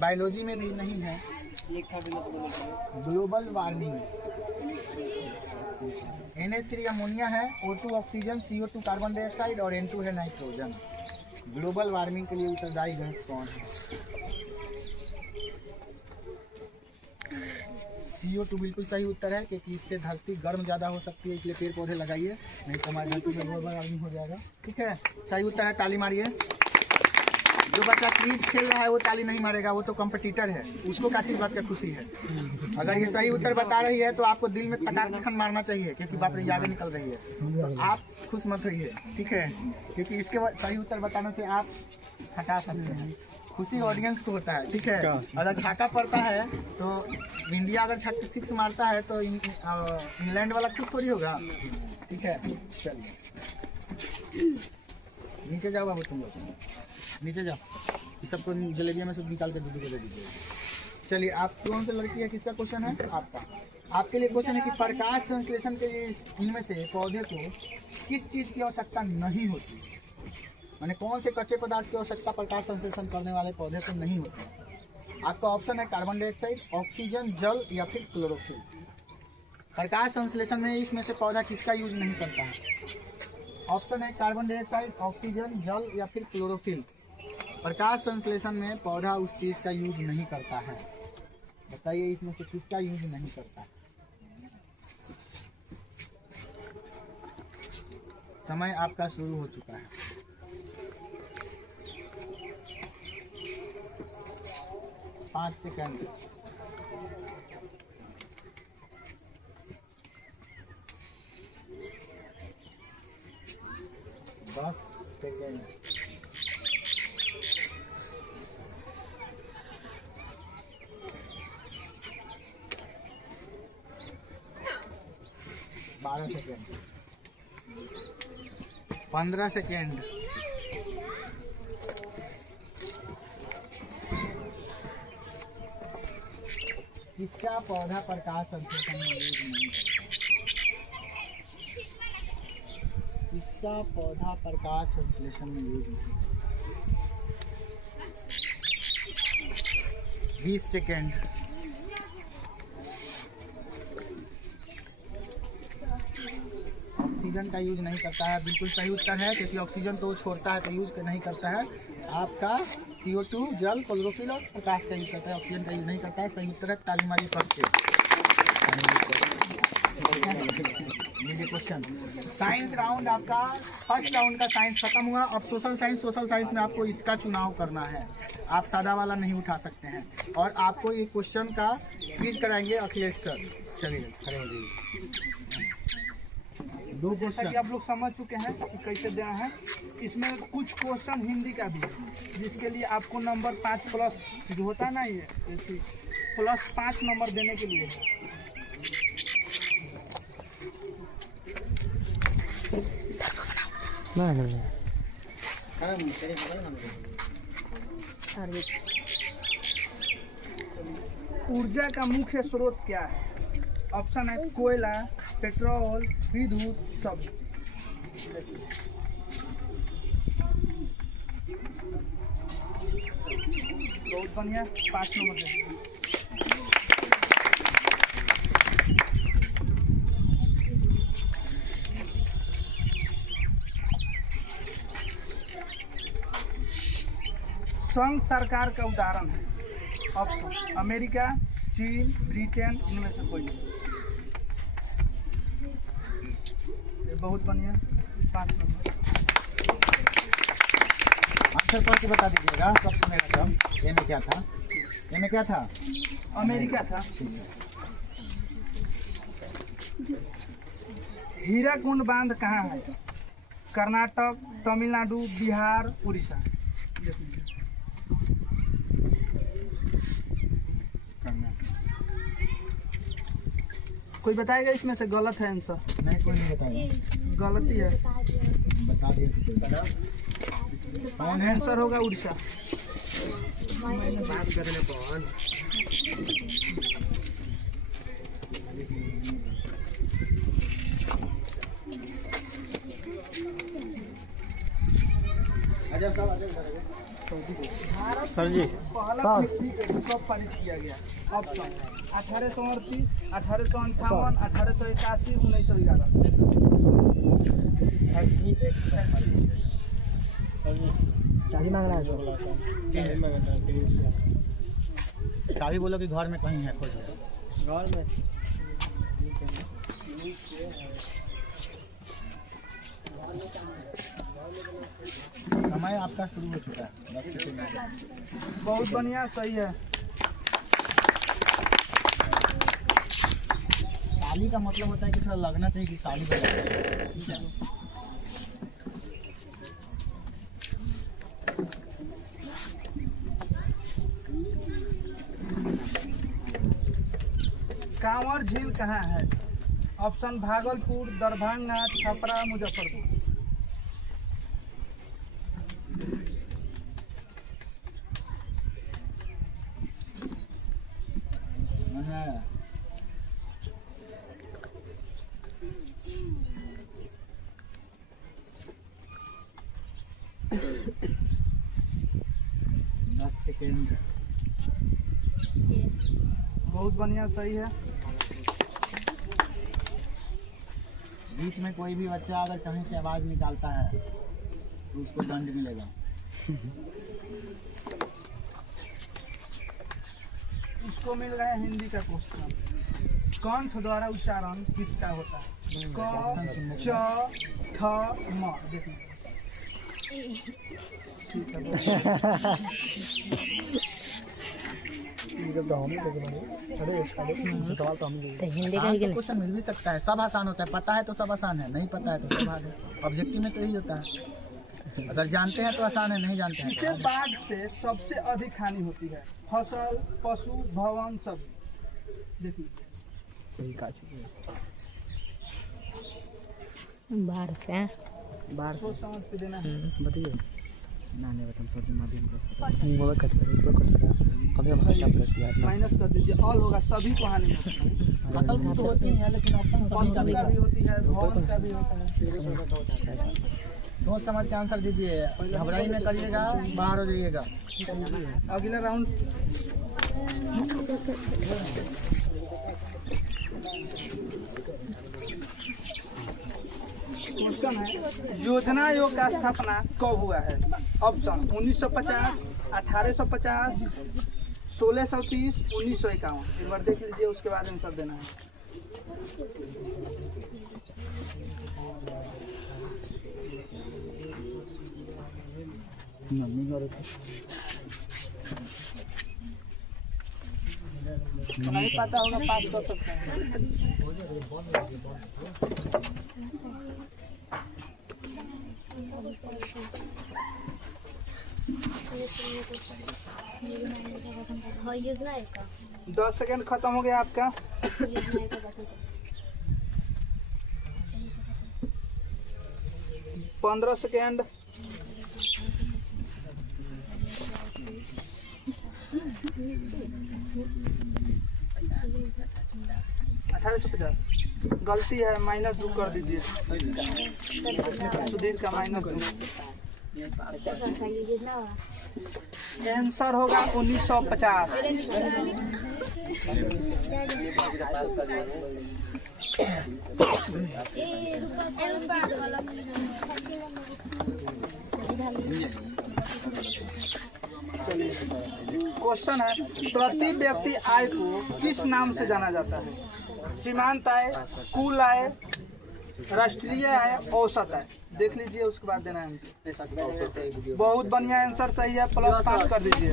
Biology में भी नहीं है। ग्लोबल वार्मिंग, NH3 अमोनिया है, O2 oxygen, CO2 carbon dioxide और N2 है नाइट्रोजन। ग्लोबल वार्मिंग के लिए उत्तरदायी गैस कौन है? CO2 बिल्कुल सही उत्तर है, क्योंकि इससे धरती गर्म ज़्यादा हो सकती है, इसलिए पेड़ पौधे लगाइए, नहीं तो हमारी धरती में ग्लोबल वार्मिंग हो जाएगा। ठीक है, सही उत्तर है, ताली मारिए। जो बच्चा क्विज खेल रहा है वो ताली नहीं मारेगा, वो तो कंपटीटर है, उसको क्या चीज़ बात का खुशी है। अगर ये सही उत्तर बता रही है तो आपको दिल में तकाखन मारना चाहिए, क्योंकि बाप रे यादें निकल रही है, तो आप खुश मत होइए। ठीक है, क्योंकि इसके सही उत्तर बताने से आप हटा सकते हैं, खुशी ऑडियंस को होता है। ठीक है, अगर छक्का पड़ता है तो इंडिया अगर 6 मारता है तो इंग्लैंड वाला खुश थोड़ी होगा। ठीक है, चलिए नीचे जाओ बाबू, तुम लोग नीचे जाओ, इस सबको जलेबिया में से निकाल के दूध को दे दीजिए। चलिए, आप कौन सी लड़की है, किसका क्वेश्चन है? आपका। आपके लिए क्वेश्चन है कि प्रकाश संश्लेषण के लिए इनमें से पौधे को किस चीज़ की आवश्यकता नहीं होती, माने कौन से कच्चे पदार्थ की आवश्यकता प्रकाश संश्लेषण करने वाले पौधे को नहीं होती? आपका ऑप्शन है कार्बन डाइऑक्साइड, ऑक्सीजन, जल या फिर क्लोरोफिल। प्रकाश संश्लेषण में इसमें से पौधा किसका यूज नहीं करता है? ऑप्शन है कार्बन डाइऑक्साइड, ऑक्सीजन, जल या फिर क्लोरोफिल। प्रकाश संश्लेषण में पौधा उस चीज़ का यूज नहीं करता है, बताइए इसमें से किसका यूज नहीं करता है? समय आपका शुरू हो चुका है। पाँच सेकंड। दस सेकंड। 12 सेकेंड। 15 सेकेंड। किसका पौधा प्रकाश संश्लेषण में यूज नहीं करता? किसका पौधा प्रकाश संश्लेषण में यूज नहीं करता? 20 सेकेंड। ऑक्सीजन का यूज नहीं करता है, बिल्कुल सही उत्तर है, क्योंकि ऑक्सीजन तो छोड़ता है तो यूज नहीं करता है। आपका CO2, जल, क्लोरोफिल और प्रकाश का यूज करता है, ऑक्सीजन का यूज नहीं करता है। सही उत्तर है, ताली मारिए फर्स्ट के। क्वेश्चन साइंस राउंड, आपका फर्स्ट राउंड का साइंस खत्म हुआ। अब सोशल साइंस में आपको इसका चुनाव करना है, आप सादा वाला नहीं उठा सकते हैं, और आपको ये क्वेश्चन का क्विज कराएंगे अखिलेश सर। चलिए खड़े हो जाइए। दो क्वेश्चन आप लोग समझ चुके हैं कि कैसे देना है। इसमें कुछ क्वेश्चन हिंदी का भी है, जिसके लिए आपको नंबर 5+ जो होता है ना, ये +5 नंबर देने के लिए है। ऊर्जा का मुख्य स्रोत क्या है? ऑप्शन है कोयला, पेट्रोल, विद्युत, सब। बहुत बढ़िया, 5 नंबर दे। संघ सरकार का उदाहरण है। ऑप्शन अमेरिका, चीन, ब्रिटेन, इनमें से कोई नहीं। बहुत बढ़िया, 5 नंबर। आंसर पढ़ के बता दीजिएगा, सब सुनेगा तब। ए में क्या था? ए में क्या था? अमेरिका था। हीराकुंड बांध कहाँ है? कर्नाटक, तमिलनाडु, बिहार, उड़ीसा। कोई बताएगा इसमें से गलत है आंसर? नहीं, कोई नहीं बताएगा। गलती है, बता दिए तो बता। कौन है? आंसर होगा उड़ीसा। बात करने कौन? अजय साहब, अजय साहब, भारत सर जी पहला पृथ्वी एक कब पारित किया गया? ऑप्शन 1838, 1858, 1881, 1911। चाबी मांग रहा है चाबी बोलो कि घर में कहीं है, खोज लो। घर में समय आपका शुरू हो चुका है, 10 सेकंड। बहुत बढ़िया, सही है। ताली का मतलब होता है कि थोड़ा लगना चाहिए कि ताली बजा। ठीक है, कांवर झील कहाँ है? ऑप्शन भागलपुर, दरभंगा, छपरा, मुजफ्फरपुर। हाँ। दस सेकेंड। बहुत बढ़िया, सही है। बीच में कोई भी बच्चा अगर कहीं से आवाज निकालता है तो उसको दंड मिलेगा। इसको मिल गया हिंदी का क्वेश्चन। कंठ द्वारा उच्चारण किसका होता है? क, च, ठ, म। देखिए ठीक है, तो हम अरे सवाल तो हम हिंदी का आसान तो क्वेश्चन मिल भी सकता है, सब आसान होता है। पता है तो सब आसान है, नहीं पता है तो सब हार्ड है। ऑब्जेक्टिव में तो यही होता है, अगर जानते हैं तो आसान है, नहीं जानते हैं किसे बाघ से सबसे अधिक हानि होती है? फसल, पशु, भवन, सब। देखिए बाहर से सोच समझ के देना है। बताइए ना नहीं बता सर जी माध्यम माइनस कर दीजिए, ऑल होगा, सभी को हानि होती है। फसल की तो होती नहीं है, लेकिन ऑप्शन पशु का भी होती है, भवन का भी होता है। सोच समझ के आंसर दीजिए, घबराई में करिएगा, बाहर हो जाइएगा। अगला राउंड क्वेश्चन है, योजना आयोग का स्थापना कब हुआ है? ऑप्शन 1950, 1850, 1630, 1951। एक बार देख लीजिए, उसके बाद आंसर देना है। नहीं पता होगा, पास कर सकते हैं। योजना है का 10 सेकंड खत्म हो गया आपका। योजना है का बता 15 सेकंड। 1850 गलती है, माइनस 2 कर दीजिए। सुधीर का माइनस 2। योजना आंसर होगा 1950। क्वेश्चन है, प्रति व्यक्ति आय को किस नाम से जाना जाता है? सीमांत आय, कुल आय, राष्ट्रीय आय, औसत आय। देख लीजिए, उसके बाद देना है। बहुत बढ़िया आंसर, सही है, +5 कर दीजिए।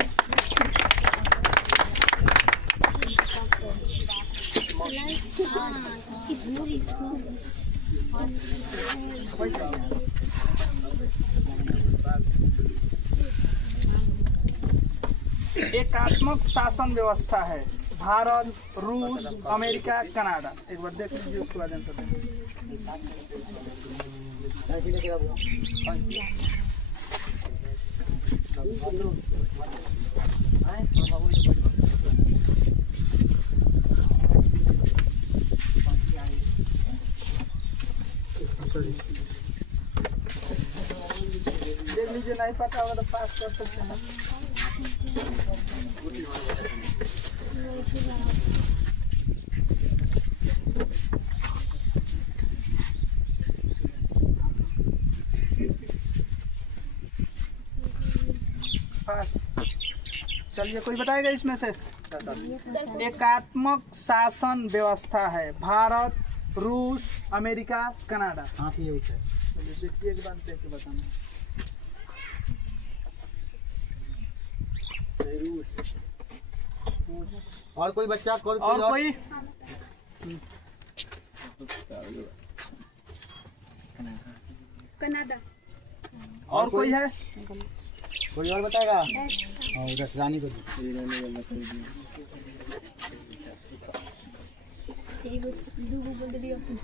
एकात्मक शासन व्यवस्था है भारत, रूस, अमेरिका, कनाडा। एक बार देख लीजिए, उसके बाद आंसर देंगे। देख लीजिए, नहीं पता होगा तो पास कर सकते हैं। पास। चलिए, कोई बताएगा इसमें से? एकात्मक शासन व्यवस्था है भारत, रूस, अमेरिका, कनाडा। हाँ ये उत्तर। चलिए देखिए, एक बार देख के बताना। रूस। और कोई बच्चा और कोई? कनाडा। और कोई है? कोई और बताएगा? और उधर रानी को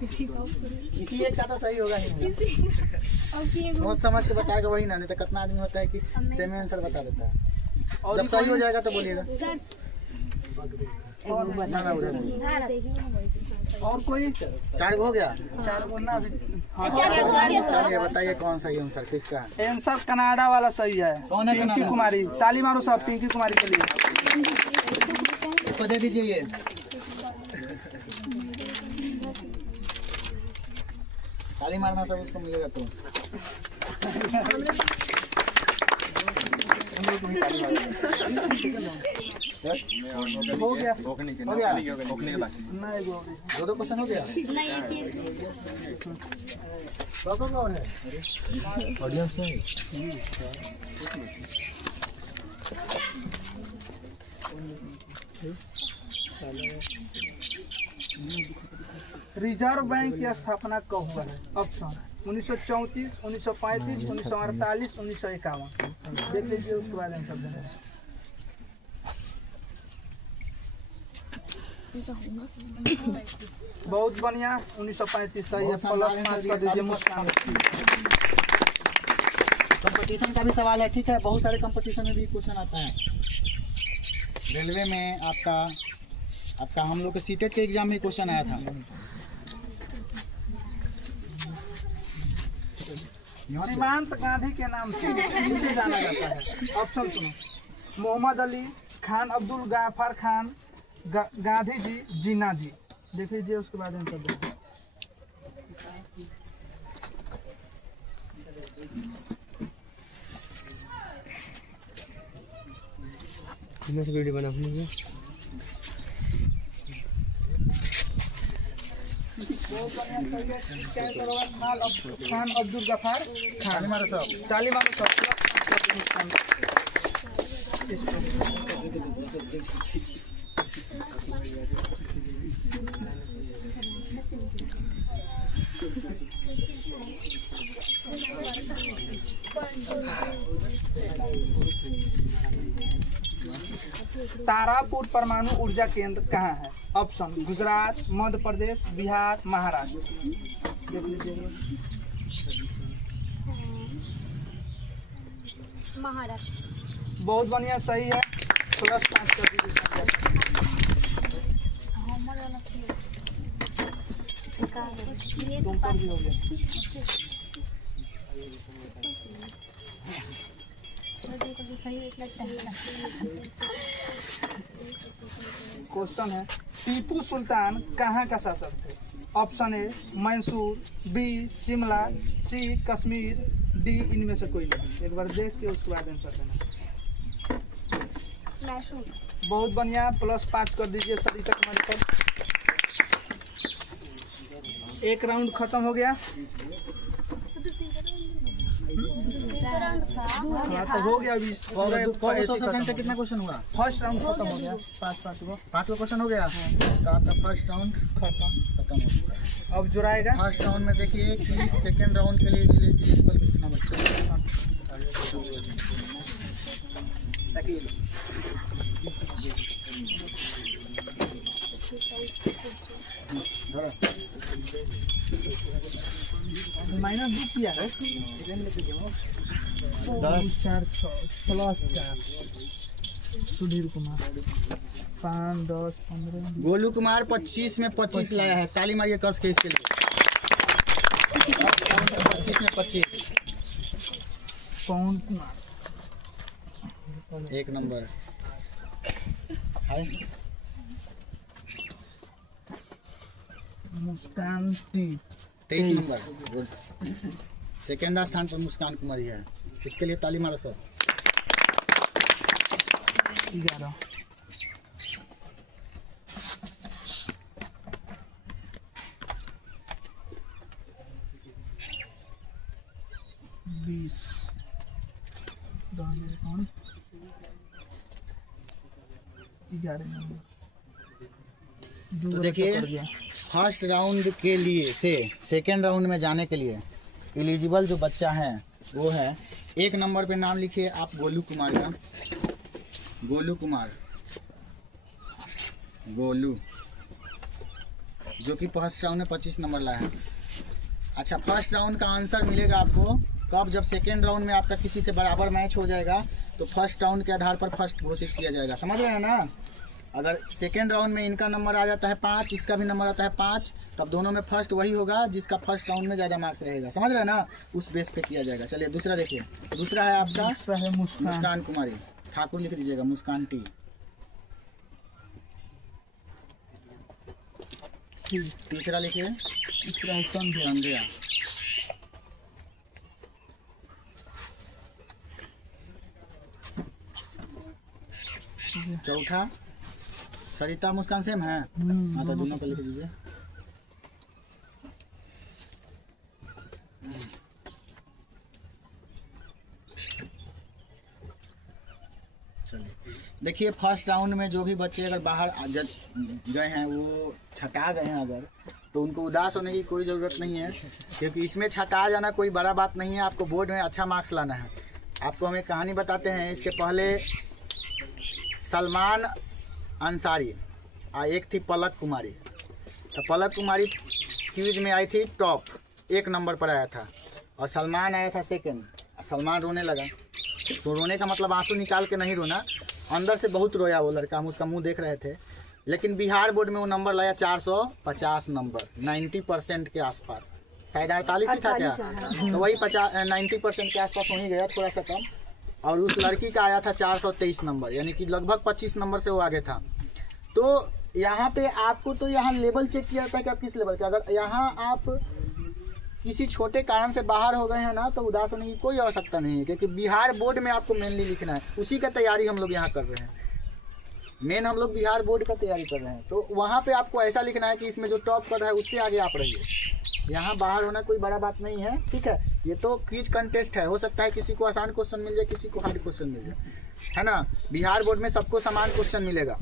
किसी एक का तो सही होगा ही नहीं। सोच समझ के बताएगा वही ना, नहीं तो कितना आदमी होता है कि सेम आंसर बता देता है। और जब सही हो जाएगा तो बोलिएगा। सर ना ना उधर नहीं। भारत। और कोई? 4 हो गया। 4 गो ना अभी। हाँ, चलिए बताइए कौन सही आंसर किसका है? आंसर कनाडा वाला सही है। कौन है पिंकी कनाडा? कुमारी। ताली मारो सब पिंकी कुमारी के लिए। इसको दे दीजिए ये। ताली मारना सब उसको मिलेगा तो। हो गया। हो गया। नहीं गो। 2 क्वेश्चन हो गया। नहीं कौन है? ऑडियंस में रिजर्व बैंक की स्थापना कब हुआ है? ऑप्शन 1934, 1935, 1948, 1951। देख लीजिए, उसके बाद आंसर देना है। बहुत बढ़िया, 1935 सही है। +5 कर दीजिए मुस्कान। कंपटीशन का भी सवाल है, ठीक है। बहुत सारे कंपटीशन में भी क्वेश्चन आता है। रेलवे में आपका हम लोग के सीटेट के एग्जाम में क्वेश्चन आया था। सीमांत गांधी के नाम से किसे जाना जाता है? ऑप्शन सुनो। मोहम्मद अली, खान अब्दुल गाफर खान, गांधी जी, जिन्ना जी। देख लीजिए, उसके बाद आंसर देंगे। वीडियो बना खान अब्दुल गफार खान। ताली मारो सब। तारापुर परमाणु ऊर्जा केंद्र कहाँ है? ऑप्शन गुजरात, मध्य प्रदेश, बिहार, महाराष्ट्र। देख लीजिए। महाराष्ट्र। बहुत बढ़िया, सही है। +5 कर दीजिए। तुम पर भी हो गया। क्वेश्चन है, टीपू सुल्तान कहाँ का शासक थे? Option A Mysore, B Shimla, C Kashmir, D इनमें से कोई नहीं। एक बार देख के उसके बाद आंसर देना। मैसूर। बहुत बढ़िया, +5 कर दीजिए सरिता कुमारी पर। एक राउंड खत्म हो गया। हाँ तो हो गया। 20 कितना क्वेश्चन हुआ? फर्स्ट राउंड खत्म हो गया। 5 गो 5 क्वेश्चन हो गया। तो आपका फर्स्ट राउंड खत्म हो गया। अब जुड़ाएगा। फर्स्ट राउंड में देखिए कि सेकंड राउंड के लिए एलिजिबल कितना बच्चा है। माइनस 2 किया है। 10 4 6 +4। सुधीर कुमार 5 10 15। गोलू कुमार 25 में 25 लाया है। ताली मारिए कस के इसके लिए। 25 में 25। पवन कुमार 1 नंबर है। मुस्कान टी। 23 number good. सेकेंड स्थान पर मुस्कान कुमारी है, इसके लिए ताली मारो सब। 11 20 11 नंबर। तो देखिए फर्स्ट राउंड के लिए से सेकेंड राउंड में जाने के लिए एलिजिबल जो बच्चा है वो है 1 नंबर पे नाम लिखिए आप गोलू कुमार का। गोलू कुमार, गोलू जो कि फर्स्ट राउंड में 25 नंबर लाया है। अच्छा, फर्स्ट राउंड का आंसर मिलेगा आपको कब? जब सेकेंड राउंड में आपका किसी से बराबर मैच हो जाएगा तो फर्स्ट राउंड के आधार पर फर्स्ट घोषित किया जाएगा। समझ रहे हैं ना? अगर सेकेंड राउंड में इनका नंबर आ जाता है 5, इसका भी नंबर आता है 5, तब दोनों में फर्स्ट वही होगा जिसका फर्स्ट राउंड में ज़्यादा मार्क्स रहेगा। समझ रहे हैं ना? उस बेस पे किया जाएगा। चलिए दूसरा देखिए। दूसरा है आपका मुस्कान कुमारी, ठाकुर लिख दीजिएगा, मुस्कान टी। तीसरा लिखिए संध्या। चौथा सरिता मुस्कान सेम है। हाँ तो दोनों को लिख दीजिए। चलिए देखिए, फर्स्ट राउंड में जो भी बच्चे अगर बाहर गए हैं, वो छटा गए हैं अगर, तो उनको उदास होने की कोई ज़रूरत नहीं है, क्योंकि इसमें छटा जाना कोई बड़ा बात नहीं है। आपको बोर्ड में अच्छा मार्क्स लाना है। आपको हम एक कहानी बताते हैं। इसके पहले सलमान अंसारी एक थी पलक कुमारी। तो पलक कुमारी क्विज में आई थी टॉप, 1 नंबर पर आया था, और सलमान आया था सेकंड। सलमान रोने लगा। तो रोने का मतलब आंसू निकाल के नहीं रोना, अंदर से बहुत रोया वो लड़का। हम उसका मुंह देख रहे थे। लेकिन बिहार बोर्ड में वो नंबर लाया 450 नंबर, 90% के आसपास। शायद 48 ही था क्या? तो वही 90% के आसपास वहीं गया, थोड़ा सा कम। और उस लड़की का आया था 423 नंबर, यानी कि लगभग 25 नंबर से वो आगे था। तो यहाँ पे आपको तो यहाँ लेवल चेक किया जाता है कि आप किस लेवल के। अगर यहाँ आप किसी छोटे कारण से बाहर हो गए हैं ना, तो उदास होने की कोई आवश्यकता नहीं है, क्योंकि बिहार बोर्ड में आपको मेनली लिखना है। उसी का तैयारी हम लोग यहाँ कर रहे हैं। मेन हम लोग बिहार बोर्ड का तैयारी कर रहे हैं। तो वहाँ पे आपको ऐसा लिखना है कि इसमें जो टॉप कर रहा है उससे आगे आप रहिए। यहाँ बाहर होना कोई बड़ा बात नहीं है, ठीक है। ये तो क्विज कंटेस्ट है, हो सकता है किसी को आसान क्वेश्चन मिल जाए, किसी को हार्ड क्वेश्चन मिल जाए, है ना। बिहार बोर्ड में सबको समान क्वेश्चन मिलेगा।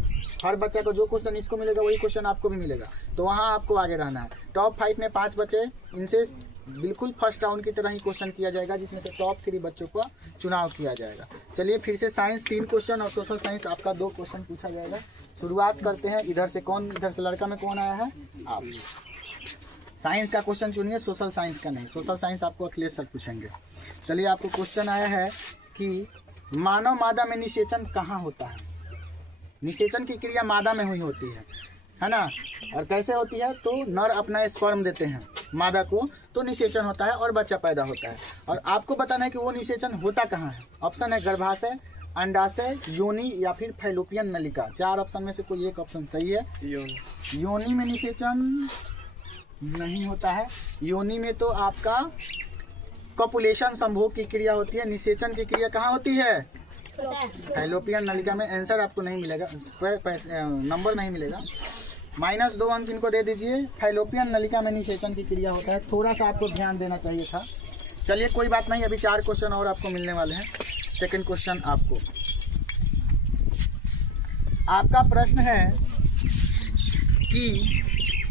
हर बच्चा को जो क्वेश्चन इसको मिलेगा वही क्वेश्चन आपको भी मिलेगा। तो वहाँ आपको आगे रहना है। टॉप 5 में 5 बच्चे, इनसे बिल्कुल फर्स्ट राउंड की तरह ही क्वेश्चन किया जाएगा, जिसमें से टॉप 3 बच्चों का चुनाव किया जाएगा। चलिए फिर से साइंस 3 क्वेश्चन और सोशल साइंस आपका 2 क्वेश्चन पूछा जाएगा। शुरुआत करते हैं। इधर से लड़का में कौन आया है? आप। साइंस का क्वेश्चन चुनिए, सोशल साइंस का नहीं। सोशल साइंस आपको अखिलेश सर पूछेंगे। चलिए, आपको क्वेश्चन आया है कि मानव मादा में निषेचन कहाँ होता है? निषेचन की क्रिया मादा में हुई होती है ना। और कैसे होती है? तो नर अपना स्पर्म देते हैं मादा को, तो निषेचन होता है और बच्चा पैदा होता है। और आपको बताना है कि वो निषेचन होता कहाँ है। ऑप्शन है गर्भाशय, अंडाशय, योनि या फिर फैलोपियन नलिका। 4 ऑप्शन में से कोई एक ऑप्शन सही है। योनि में निषेचन नहीं होता है। योनि में तो आपका कॉपुलेशन संभोग की क्रिया होती है। निषेचन की क्रिया कहाँ होती है? फैलोपियन नलिका में। आंसर आपको नहीं मिलेगा, नंबर नहीं मिलेगा। -2 अंक इनको दे दीजिए। फैलोपियन नलिका में निषेचन की क्रिया होता है। थोड़ा सा आपको ध्यान देना चाहिए था। चलिए कोई बात नहीं, अभी 4 क्वेश्चन और आपको मिलने वाले हैं। सेकंड क्वेश्चन आपका प्रश्न है कि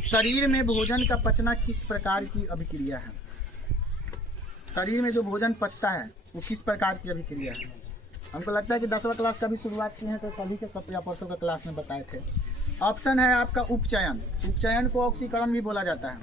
शरीर में भोजन का पचना किस प्रकार की अभिक्रिया है? शरीर में जो भोजन पचता है वो किस प्रकार की अभिक्रिया है? हमको लगता है कि 10वां क्लास का भी शुरुआत की है, तो कल ही के या परसों का क्लास में बताए थे। ऑप्शन है आपका उपचयन। उपचयन को ऑक्सीकरण भी बोला जाता है,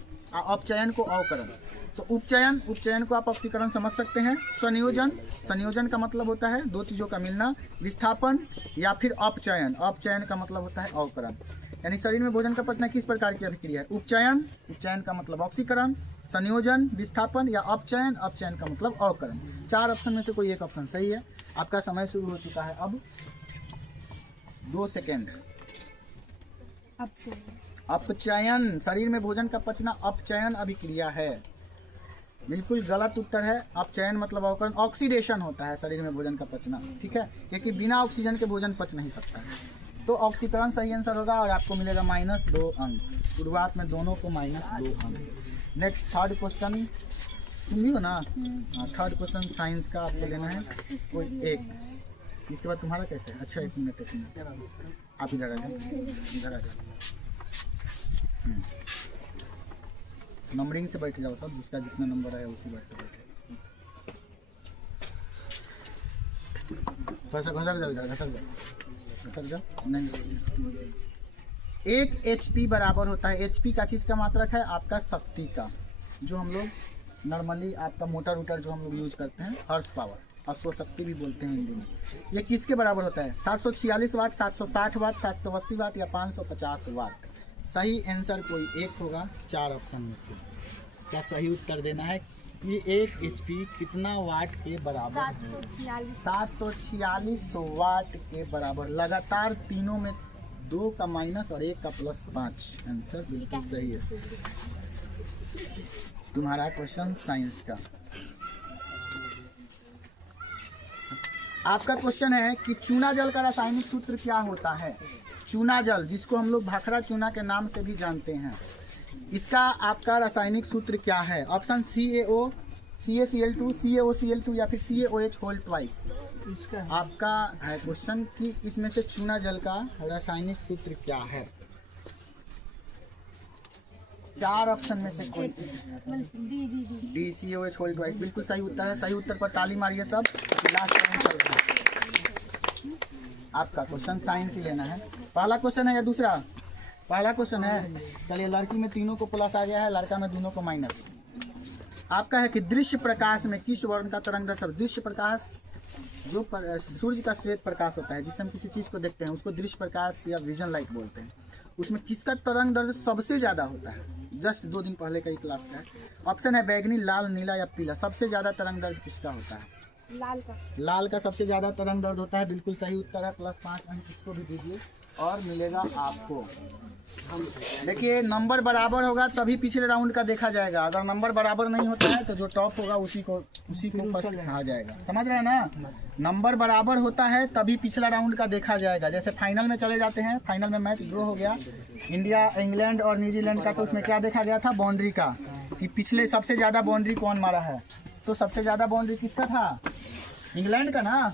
अपचयन को अवकरण। तो उपचयन को आप ऑक्सीकरण समझ सकते हैं। संयोजन का मतलब होता है 2 चीज़ों का मिलना। विस्थापन या फिर अपचयन का मतलब होता है अवकरण। यानी शरीर में भोजन का पचना किस प्रकार की अभिक्रिया है? उपचयन, उपचयन का मतलब ऑक्सीकरण, संयोजन, विस्थापन या अपचयन, अपचयन का मतलब अवकरण। 4 ऑप्शन में से कोई एक ऑप्शन सही है। आपका समय शुरू हो चुका है अब 2 सेकेंड। अपचयन, शरीर में भोजन का पचना अपचयन अभिक्रिया है। बिल्कुल गलत उत्तर है। अपचयन मतलब अवकरण, ऑक्सीडेशन होता है शरीर में भोजन का पचना, ठीक है, क्योंकि बिना ऑक्सीजन के भोजन पच नहीं सकता है। तो ऑक्सीकरण सही आंसर होगा और आपको मिलेगा -2 अंक। शुरुआत में दोनों को -2 अंक। नेक्स्ट थर्ड क्वेश्चन, तुम भी हो ना? हाँ, थर्ड क्वेश्चन साइंस का आपको लेना है कोई एक। इसके बाद तुम्हारा कैसे है? अच्छा, 1 मिनट आप इधर आ जाओ, इधर आ जाओ। नंबरिंग से बैठ जाओ सब, जिसका जितना नंबर आया उसी बार से बैठे। थोड़ा सा घसक जाओ, इधर घसक जाओ। नहीं, 1 HP बराबर होता है, HP का चीज़ का मात्रक है आपका शक्ति का, जो हम लोग नॉर्मली आपका मोटर वोटर जो हम लोग यूज करते हैं, हॉर्स पावर, अश्वशक्ति भी बोलते हैं हिंदी में। ये किसके बराबर होता है? 746 वाट, 760 वाट, 780 वाट या 550 वाट। सही आंसर कोई एक होगा 4 ऑप्शन में से। क्या सही उत्तर देना है कि 1 HP कितना वाट के बराबर है? 746 वाट के बराबर। लगातार तीनों में 2 का माइनस और 1 का +5। आंसर बिल्कुल सही है। तुम्हारा क्वेश्चन साइंस का। आपका क्वेश्चन है कि चूना जल का रासायनिक सूत्र क्या होता है? चूना जल, जिसको हम लोग भाखड़ा चूना के नाम से भी जानते हैं, इसका आपका रासायनिक सूत्र क्या है? ऑप्शन CaO, CaCl2, CaOCl2 या फिर CaOH होल ट्वाइस। आपका है क्वेश्चन कि इसमें से चूना जल का रासायनिक सूत्र क्या है? 4 ऑप्शन में से कोई। डी, CaOH होल ट्वाइस बिल्कुल सही उत्तर है। सही उत्तर पर ताली मारिए सब। लास्ट टाइम चल रहा है। आपका क्वेश्चन साइंस ही लेना है। पहला क्वेश्चन है या दूसरा? पहला क्वेश्चन है। चलिए, लड़की में तीनों को प्लस आ गया है, लड़का में दोनों को माइनस। आपका है कि दृश्य प्रकाश में किस वर्ण का तरंग दर्शक? दृश्य प्रकाश जो सूर्य का श्वेत प्रकाश होता है, जिससे हम किसी चीज़ को देखते हैं, उसको दृश्य प्रकाश या विजन लाइट बोलते हैं। उसमें किसका तरंग दैर्घ्य सबसे ज़्यादा होता है? जस्ट 2 दिन पहले का ही क्लास का है। ऑप्शन है बैगनी, लाल, नीला या पीला। सबसे ज़्यादा तरंग दैर्घ्य किसका होता है? लाल का। लाल का सबसे ज़्यादा तरंग दैर्घ्य होता है। बिल्कुल सही उत्तर है। +5 अंक इसको भी दीजिए और मिलेगा आपको। देखिए, नंबर बराबर होगा तभी पिछले राउंड का देखा जाएगा। अगर नंबर बराबर नहीं होता है तो जो टॉप होगा उसी को फर्स्ट कहा जाएगा। समझ रहे हैं ना? नंबर बराबर होता है तभी पिछला राउंड का देखा जाएगा। जैसे फाइनल में चले जाते हैं, फाइनल में मैच ड्रॉ हो गया इंडिया, इंग्लैंड और न्यूजीलैंड का, तो उसमें क्या देखा गया था? बाउंड्री का, कि पिछले सबसे ज़्यादा बाउंड्री कौन मारा है। तो सबसे ज़्यादा बाउंड्री किसका था? इंग्लैंड का ना।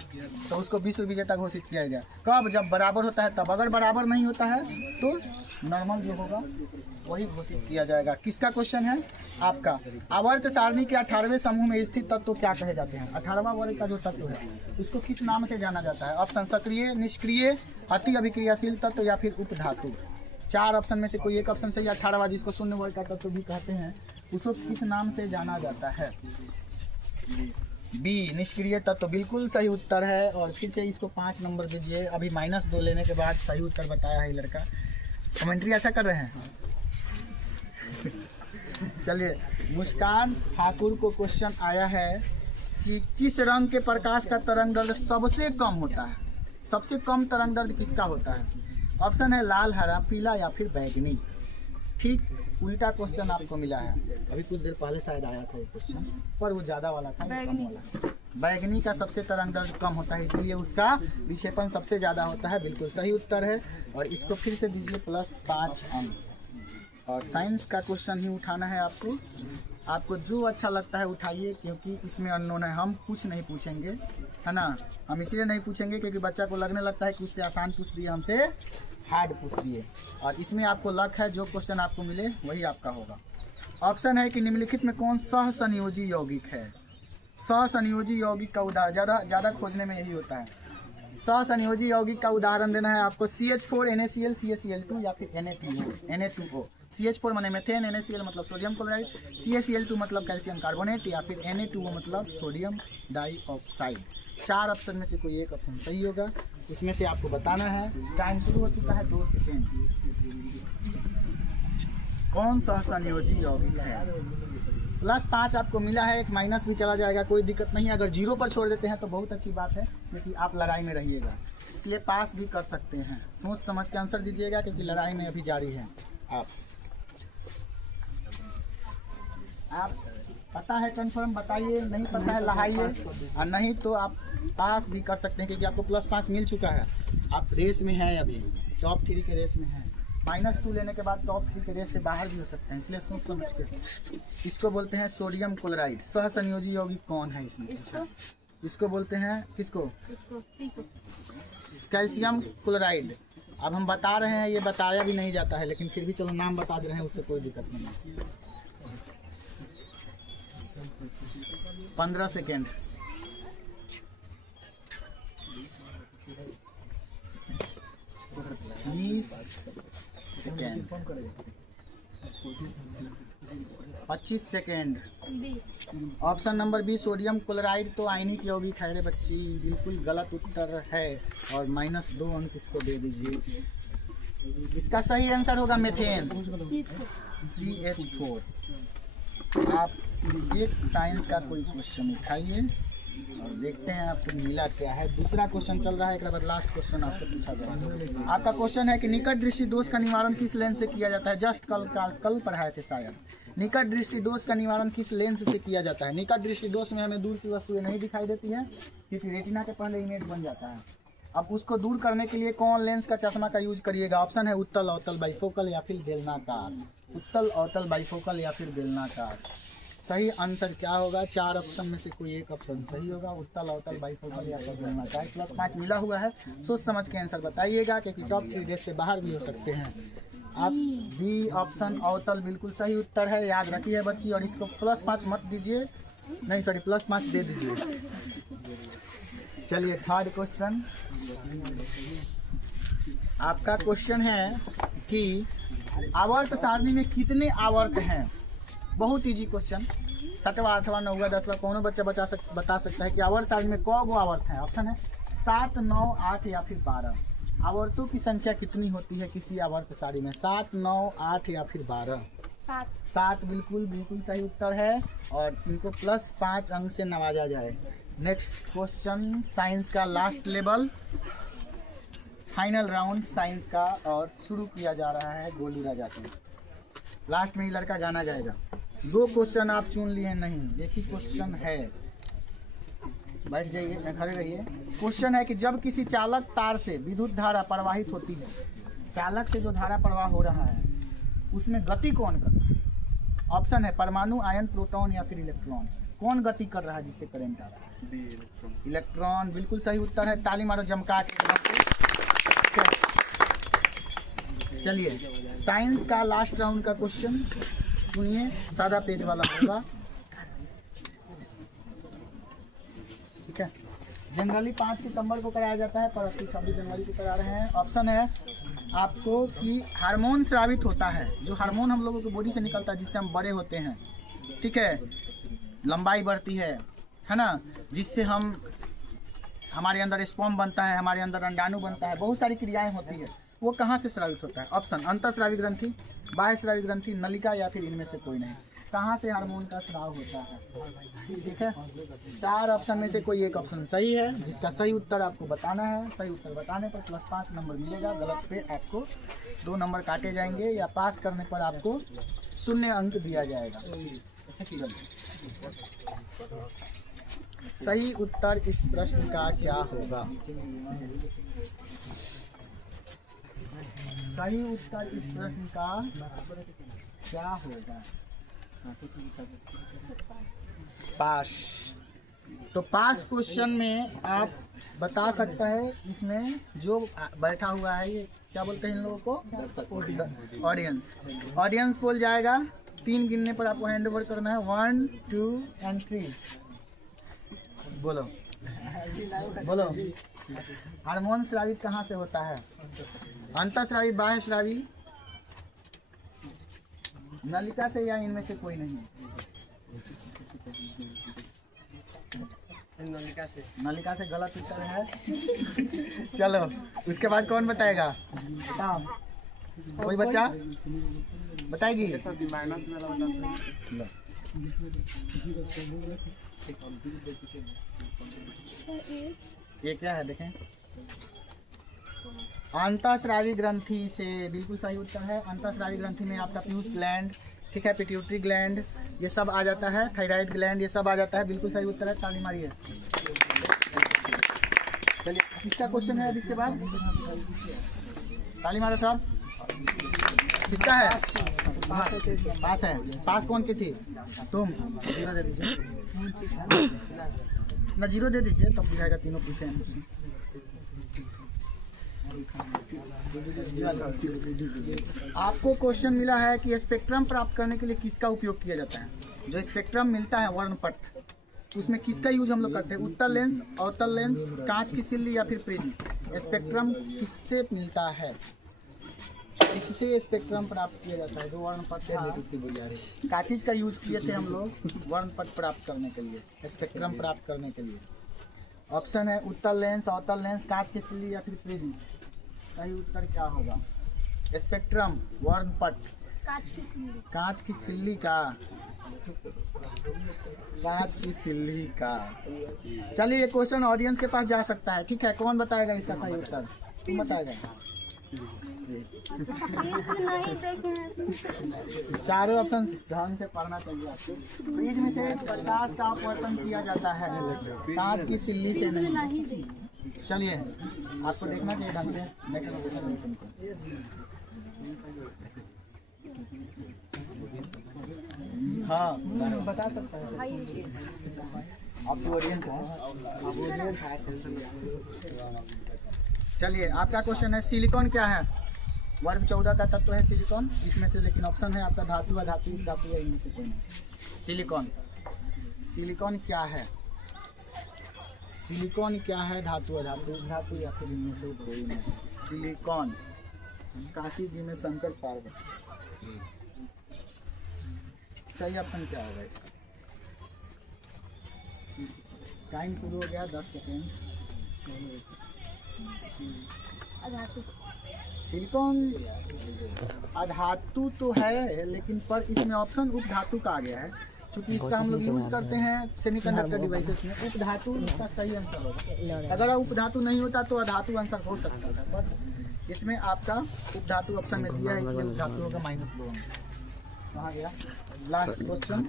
तो उसको विश्व विजेता घोषित किया गया। कब? जब बराबर होता है तब। अगर बराबर नहीं होता है तो नॉर्मल जो होगा वही घोषित किया जाएगा। किसका क्वेश्चन है? आपका। आवर्त सारणी के 18वें समूह में स्थित तत्व को क्या कहे जाते हैं? 18वां वर्ग का जो तत्व है उसको किस नाम से जाना जाता है? ऑप्शन सक्रिय, निष्क्रिय, अति अभिक्रियाशील तत्व या फिर उपधातु। 4 ऑप्शन में से कोई एक ऑप्शन सही। 18वां, जिसको शून्य वर्ग का तत्व भी कहते हैं, उसको किस नाम से जाना जाता है? बी, निष्क्रिय तत्व बिल्कुल सही उत्तर है। और फिर से इसको 5 नंबर दीजिए। अभी -2 लेने के बाद सही उत्तर बताया है लड़का। कमेंट्री अच्छा कर रहे हैं। चलिए, मुस्कान ठाकुर को क्वेश्चन आया है कि किस रंग के प्रकाश का तरंग दैर्घ्य सबसे कम होता है? सबसे कम तरंग दैर्घ्य किसका होता है? ऑप्शन है लाल, हरा, पीला या फिर बैगनी। ठीक उल्टा क्वेश्चन आपको मिला है। अभी कुछ देर पहले शायद आया था ये क्वेश्चन, पर वो ज़्यादा वाला था, ये कम वाला। बैगनी का सबसे तरंग दैर्घ्य कम होता है, इसलिए उसका विक्षेपण सबसे ज़्यादा होता है। बिल्कुल सही उत्तर है। और इसको फिर से दीजिए +5 अंक। और साइंस का क्वेश्चन ही उठाना है आपको। आपको जो अच्छा लगता है उठाइए, क्योंकि इसमें अननोन है। हम कुछ नहीं पूछेंगे, है ना? हम इसलिए नहीं पूछेंगे क्योंकि बच्चा को लगने लगता है कि उससे आसान पूछ दिए, हमसे हार्ड पूछ दिए। और इसमें आपको लक है, जो क्वेश्चन आपको मिले वही आपका होगा। ऑप्शन है कि निम्नलिखित में कौन सहसंयोजी यौगिक है? सहसंयोजी यौगिक का उदाहरण ज़्यादा खोजने में यही होता है। सहसंयोजी यौगिक का उदाहरण देना है आपको। CH4 NaCl CaCl2 या फिर Na2O। CH4 माने मेथेन, NaCl मतलब सोडियम क्लोराइड, CaCl2 मतलब कैल्शियम कार्बोनेट या फिर Na2O मतलब सोडियम डाइऑक्साइड। 4 ऑप्शन में से कोई एक ऑप्शन सही होगा, उसमें से आपको बताना है। टाइम शुरू हो चुका है, 2 सेकेंड। कौन सहसंयोजी यौगिक है? +5 आपको मिला है, एक माइनस भी चला जाएगा, कोई दिक्कत नहीं। अगर 0 पर छोड़ देते हैं तो बहुत अच्छी बात है, क्योंकि आप लड़ाई में रहिएगा, इसलिए पास भी कर सकते हैं। सोच समझ के आंसर दीजिएगा, क्योंकि लड़ाई में अभी जारी है। आप पता है कंफर्म बताइए, नहीं पता है लहाइए, और नहीं तो आप पास भी कर सकते हैं, क्योंकि आपको +5 मिल चुका है। आप रेस में हैं, अभी टॉप 3 के रेस में हैं। -2 लेने के बाद टॉप 3 के रेस से बाहर भी हो सकते हैं, इसलिए सोच समझ के। इसको बोलते हैं सोडियम क्लोराइड। सहसंयोजी यौगिक कौन है इसमें? इसको बोलते हैं किसको? Calcium chloride. अब हम बता रहे हैं, ये बताया भी नहीं जाता है, लेकिन फिर भी चलो नाम बता दे रहे हैं, उससे कोई दिक्कत नहीं है। 15 second. 20 second. 25 second. Option number B sodium chloride तो आयनिक यौगिक है रे बच्ची, बिल्कुल गलत उत्तर है, और -2 अंक इसको दे दीजिए। इसका सही आंसर होगा मेथेन, CH4। आप एक साइंस का कोई क्वेश्चन उठाइए और देखते हैं आपको मिला क्या है। दूसरा क्वेश्चन चल रहा है, एक बाद लास्ट क्वेश्चन आपसे पूछा जाएगा। आपका क्वेश्चन है कि निकट दृष्टि दोष का निवारण किस लेंस से किया जाता है? जस्ट कल पढ़ाए थे शायद। निकट दृष्टि दोष का निवारण किस लेंस से किया जाता है? निकट दृष्टि दोष में हमें दूर की वस्तुएं नहीं दिखाई देती है, क्योंकि रेटिना के पहले इमेज बन जाता है। अब उसको दूर करने के लिए कौन लेंस का चश्मा का यूज करिएगा? ऑप्शन है उत्तल अवतल बाइफोकल या फिर बेलनाकार। उत्तल अवतल बाइफोकल या फिर बेलनाकार। सही आंसर क्या होगा? 4 ऑप्शन में से कोई एक ऑप्शन सही होगा, उत्तल अवतल बाइफोकल या फिर बेलनाकार। +5 मिला हुआ है, सोच समझ के आंसर बताइएगा, क्योंकि टॉप 3 रेस से बाहर भी हो सकते हैं आप। बी ऑप्शन अवतल बिल्कुल सही उत्तर है, याद रखिए बच्ची। और इसको +5 मत दीजिए, नहीं सॉरी +5 दे दीजिए। चलिए थर्ड क्वेश्चन। आपका क्वेश्चन है कि आवर्त सारणी में कितने आवर्त हैं? बहुत इजी क्वेश्चन। 7वां 8वां 9वां 10वां कौन बच्चा बता सकता है कि आवर्त सारणी में कौ गो आवर्त है? ऑप्शन है 7, 9, 8 या फिर 12। आवर्तों की संख्या कितनी होती है किसी आवर्त सारणी में? 7, 9, 8 या फिर 12? 7 बिल्कुल सही उत्तर है, और इनको +5 अंक से नवाजा जाए। नेक्स्ट क्वेश्चन साइंस का last level, final round science का, और शुरू किया जा रहा है गोलू राजा से। लास्ट में ही लड़का गाना गाएगा। 2 क्वेश्चन आप चुन लिए नहीं, एक ही क्वेश्चन है। बैठ जाइए, खड़े रहिए। क्वेश्चन है कि जब किसी चालक तार से विद्युत धारा प्रवाहित होती है, चालक से जो धारा प्रवाह हो रहा है उसमें गति कौन करता है? ऑप्शन है परमाणु, आयन, प्रोटॉन या फिर इलेक्ट्रॉन। कौन गति कर रहा है जिससे करंट आ रहा है? इलेक्ट्रॉन बिल्कुल सही उत्तर है। ताली मारो जमका के। चलिए साइंस का लास्ट राउंड का क्वेश्चन सुनिए, सादा पेज वाला होगा, ठीक है। जनरली 5 सितंबर को कराया जाता है, पर 26 जनवरी को करा रहे हैं। ऑप्शन है आपको कि हार्मोन स्रावित होता है, जो हार्मोन हम लोगों के बॉडी से निकलता है जिससे हम बड़े होते हैं, ठीक है, लंबाई बढ़ती है ना, जिससे हमारे अंदर स्पर्म बनता है, हमारे अंदर अंडाणु बनता है, बहुत सारी क्रियाएं होती है। वो कहाँ से स्रावित होता है? ऑप्शन अंतःस्रावी ग्रंथि, बाह्य स्रावी ग्रंथि, नलिका या फिर इनमें से कोई नहीं। कहाँ से हार्मोन का स्राव होता है? ठीक है, 4 ऑप्शन में से कोई एक ऑप्शन सही है, जिसका सही उत्तर आपको बताना है। सही उत्तर बताने पर +5 नंबर मिलेगा, गलत पे आपको 2 नंबर काटे जाएंगे, या पास करने पर आपको 0 अंक दिया जाएगा। सही उत्तर इस प्रश्न का क्या होगा? सही उत्तर इस प्रश्न का क्या होगा? पास। तो पास क्वेश्चन में आप बता सकता है, इसमें जो बैठा हुआ है ये क्या बोलते हैं इन लोगों को? ऑडियंस। ऑडियंस बोल जाएगा। 3 गिनने पर आपको हैंड ओवर करना है, 1, 2 एंड 3। बोलो। बोलो, हार्मोन स्रावित कहाँ से होता है? अंतःस्रावी, बाह्य स्रावी, नलिका से, या इनमें से कोई नहीं? नलिका से गलत उत्तर है। चलो उसके बाद कौन बताएगा? कोई बच्चा बताएगी? लो। ये क्या है देखें? अंतःस्रावी ग्रंथि से, बिल्कुल सही उत्तर है। अंतःस्रावी ग्रंथि में आपका पीयूष ग्लैंड, ठीक है, पिट्यूटरी ग्लैंड, ये सब आ जाता है, थायराइड ग्लैंड, ये सब आ जाता है। बिल्कुल सही उत्तर है, ताली मारिए। चलिए किसका क्वेश्चन है अब इसके बाद? ताली मारो साहब। किसका है? पास है। पास कौन की थी? तुम। जीरो दे दीजिए ना, जीरो दे दीजिए तब दिखाएगा तीनों पूछे हैं मुझसे। आपको क्वेश्चन मिला है कि स्पेक्ट्रम प्राप्त करने के लिए किसका उपयोग किया जाता है? जो स्पेक्ट्रम मिलता है वर्णपट, उसमें किसका यूज हम लोग करते हैं? उत्तल लेंस, अवतल लेंस, कांच की सिल्ली या फिर प्रिज्म? स्पेक्ट्रम किससे मिलता है? इससे स्पेक्ट्रम प्राप्त किया जाता है जो वर्णपट है। का चीज का यूज किए थे हम लोग वर्णपट प्राप्त करने के लिए, स्पेक्ट्रम प्राप्त करने के लिए? ऑप्शन है उत्तल लेंस, अवतल लेंस, कांच की सिल्ली या फिर प्रिज्म। सही उत्तर क्या होगा? स्पेक्ट्रम, वर्णपट, कांच की सिल्ली। कांच की सिल्ली का, कांच की सिल्ली का। चलिए ये क्वेश्चन ऑडियंस के पास जा सकता है, ठीक है? कौन बताएगा इसका सही उत्तर? तुम बताएगा। नहीं देखे चारों ऑप्शन ध्यान से पढ़ना चाहिए आपको। फ्रिज में से प्रकाश का अपवर्तन किया जाता है, कांच की सिल्ली से नहीं। नहीं देखे। चलिए आपको देखना चाहिए ढंग से। हाँ बता सकता है आप ऑडियंस है। चलिए आपका क्वेश्चन है सिलिकॉन क्या है? वर्ग 14 का तत्व है सिलिकॉन। इसमें से लेकिन ऑप्शन है आपका धातु, अधातु, धातु या इनमें से कोई नहीं। सिलिकॉन, सिलिकॉन क्या है? सिलिकॉन क्या है? धातु, अधातु, धातु या फिर इनमें से कोई नहीं। सिलिकॉन, काशी जी में शंकर पार्वती। सही ऑप्शन क्या होगा इसका? टाइम शुरू हो गया, 10 सेकेंड। अधातु। सिलिकॉन अधातु तो है, लेकिन पर इसमें ऑप्शन उपधातु का आ गया है। क्योंकि इसका हम लोग यूज करते हैं सेमीकंडक्टर डिवाइसेस में। उपधातु इसका सही आंसर होगा। अगर उपधातु नहीं होता तो अधातु आंसर हो सकता था, पर इसमें आपका उपधातु ऑप्शन में दिया है, इसलिए उपधातु होगा -2। कहाँ गया लास्ट क्वेश्चन?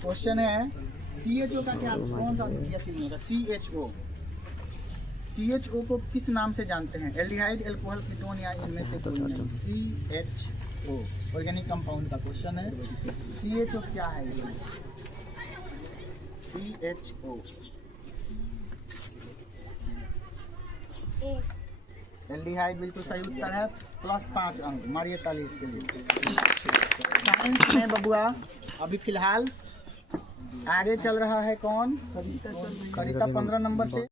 क्वेश्चन है CHO का क्या, कौन सा नहीं होता? CHO, CHO को किस नाम से जानते हैं? एल्डिहाइड, एल्कोहल, कीटोन या इनमें से कोई नहीं? CHO ऑर्गेनिक कंपाउंड का क्वेश्चन है। CHO क्या है? CHO एल्डिहाइड, बिल्कुल सही उत्तर है। +5 अंक, मारिए ताली इसके लिए। साइंस में बबुआ अभी फिलहाल आगे चल रहा है कौन? कविता 15 नंबर से।